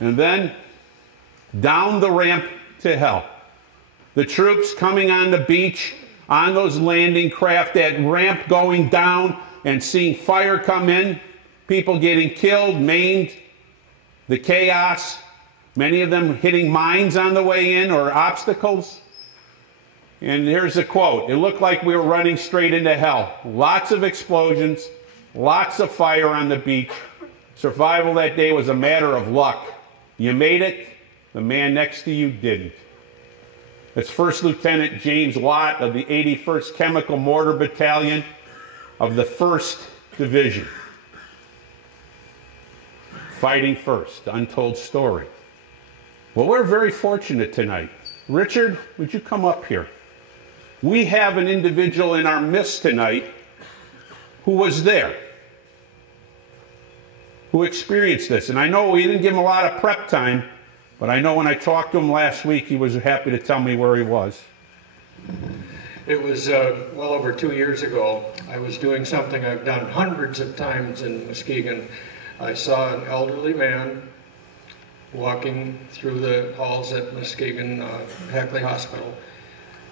And then down the ramp to hell. The troops coming on the beach, on those landing craft, that ramp going down and seeing fire come in, people getting killed, maimed, the chaos, many of them hitting mines on the way in or obstacles. And here's a quote. It looked like we were running straight into hell. Lots of explosions, lots of fire on the beach. Survival that day was a matter of luck. You made it, the man next to you didn't. It's First Lieutenant James Watt of the 81st Chemical Mortar Battalion of the 1st Division. Fighting first, untold story. Well, we're very fortunate tonight. Richard, would you come up here? We have an individual in our midst tonight who was there, who experienced this. And I know we didn't give him a lot of prep time, but I know when I talked to him last week, he was happy to tell me where he was. It was well over 2 years ago. I was doing something I've done hundreds of times in Muskegon. I saw an elderly man walking through the halls at Muskegon Hackley Hospital.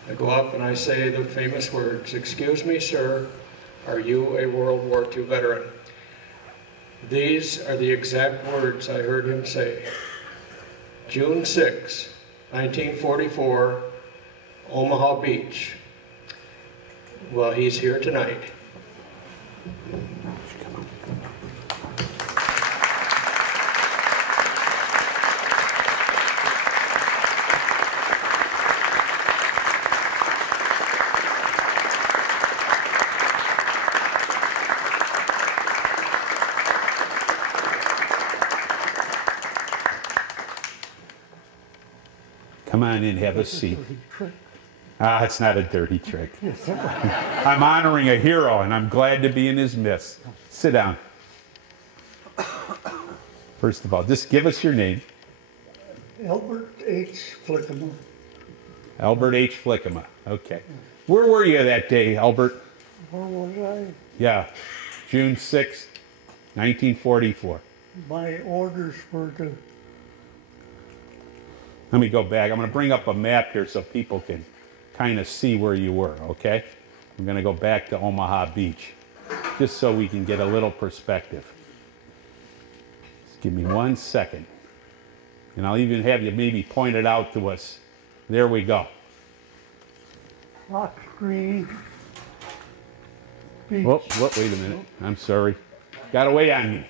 I go up and I say the famous words, "Excuse me, sir, are you a World War II veteran?" These are the exact words I heard him say. June 6, 1944, Omaha Beach. Well, he's here tonight. Come on in, have a seat. Ah, it's not a dirty trick. I'm honoring a hero, and I'm glad to be in his midst. Sit down. First of all, just give us your name. Albert H. Flickema. Albert H. Flickema. Okay. Where were you that day, Albert? Where was I? Yeah, June 6th, 1944. My orders were to... Let me go back. I'm going to bring up a map here so people can kind of see where you were, okay? I'm going to go back to Omaha Beach, just so we can get a little perspective. Just give me 1 second. And I'll even have you maybe point it out to us. There we go. Fox Green Beach. Whoop, whoop, wait a minute. I'm sorry. Got away on me.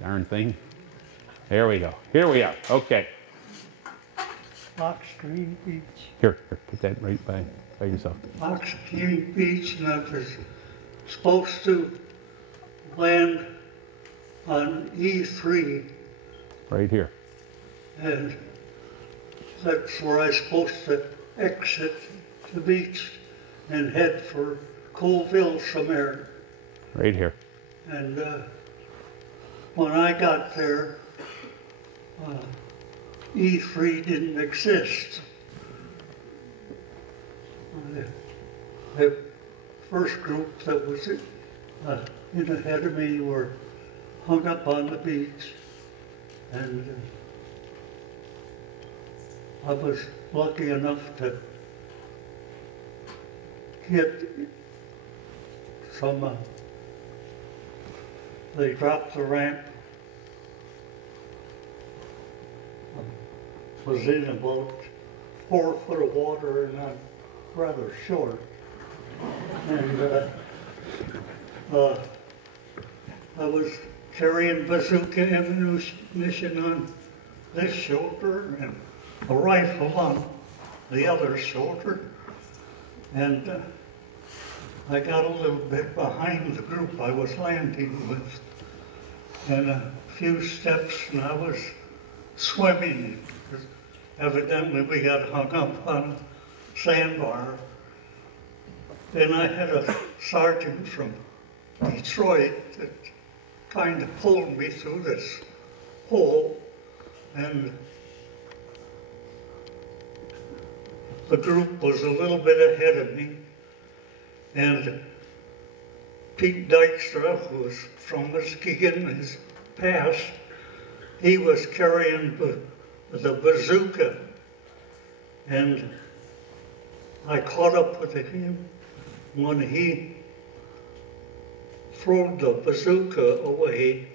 Darn thing. There we go. Here we are. Okay. Fox Green Beach. Here, put that right by yourself. Fox Green Beach, and I was supposed to land on E3. Right here. And that's where I was supposed to exit the beach and head for Colville somewhere. Right here. And when I got there, E3 didn't exist. The first group that was in ahead of me were hung up on the beach, and I was lucky enough to get some, they dropped the ramp. Was in about 4 foot of water, and I'm rather short. And I was carrying bazooka ammunition on this shoulder and a rifle on the other shoulder. And I got a little bit behind the group I was landing with. And a few steps, and I was swimming. Evidently, we got hung up on a sandbar. Then I had a sergeant from Detroit that kind of pulled me through this hole, and the group was a little bit ahead of me, and Pete Dykstra, who was from Muskegon, his past, he was carrying the bazooka, and I caught up with him when he threw the bazooka away.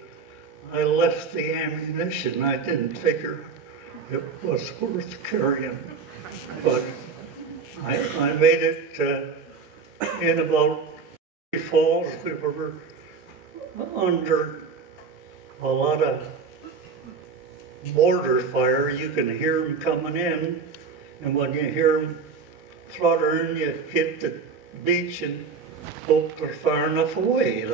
I left the ammunition. I didn't figure it was worth carrying, but I made it in about Falls. We were under a lot of mortar fire. You can hear them coming in, and when you hear them fluttering, you hit the beach and hope they're far enough away.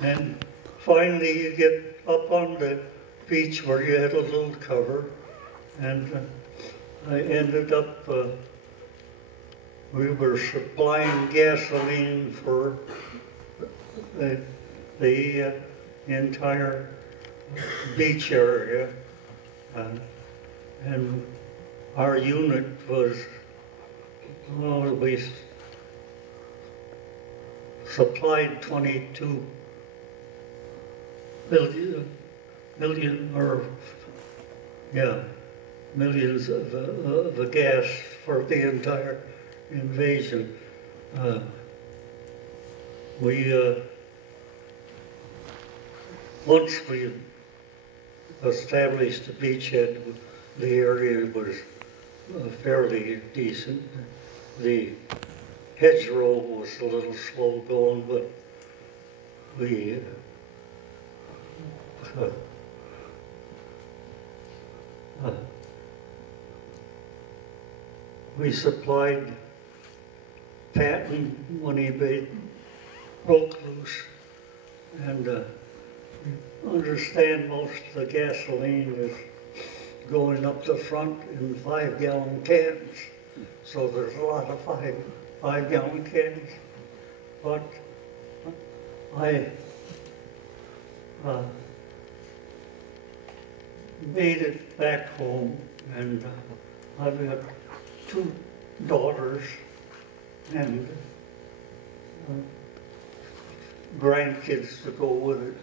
And finally you get up on the beach where you had a little cover, and I ended up, we were supplying gasoline for the entire beach area, and our unit was, well, we supplied 22 millions of gas for the entire invasion. Once we established the beachhead, the area was fairly decent. The hedgerow was a little slow going, but we supplied Patton when he broke loose, and understand most of the gasoline was going up the front in 5-gallon cans. So there's a lot of five-gallon cans. But I made it back home, and I've got 2 daughters and grandkids to go with it.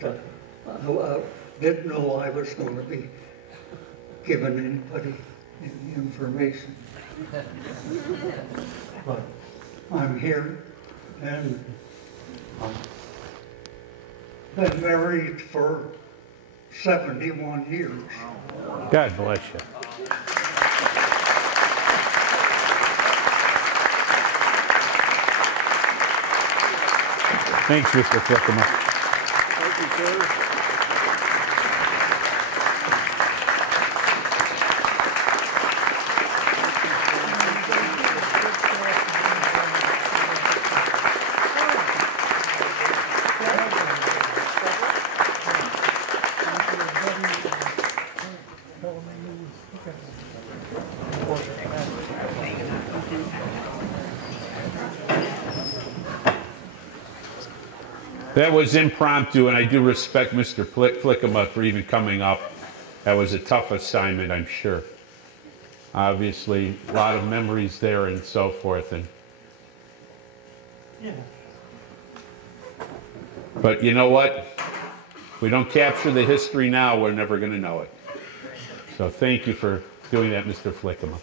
But I didn't know I was going to be giving anybody any information. But I'm here, and I've been married for 71 years. God bless you. Thanks, Mr. Flickema. Thank you, sir. That was impromptu, and I do respect Mr. Flickema for even coming up. That was a tough assignment, I'm sure. Obviously, a lot of memories there and so forth. Yeah. But you know what? If we don't capture the history now, we're never going to know it. So thank you for doing that, Mr. Flickema.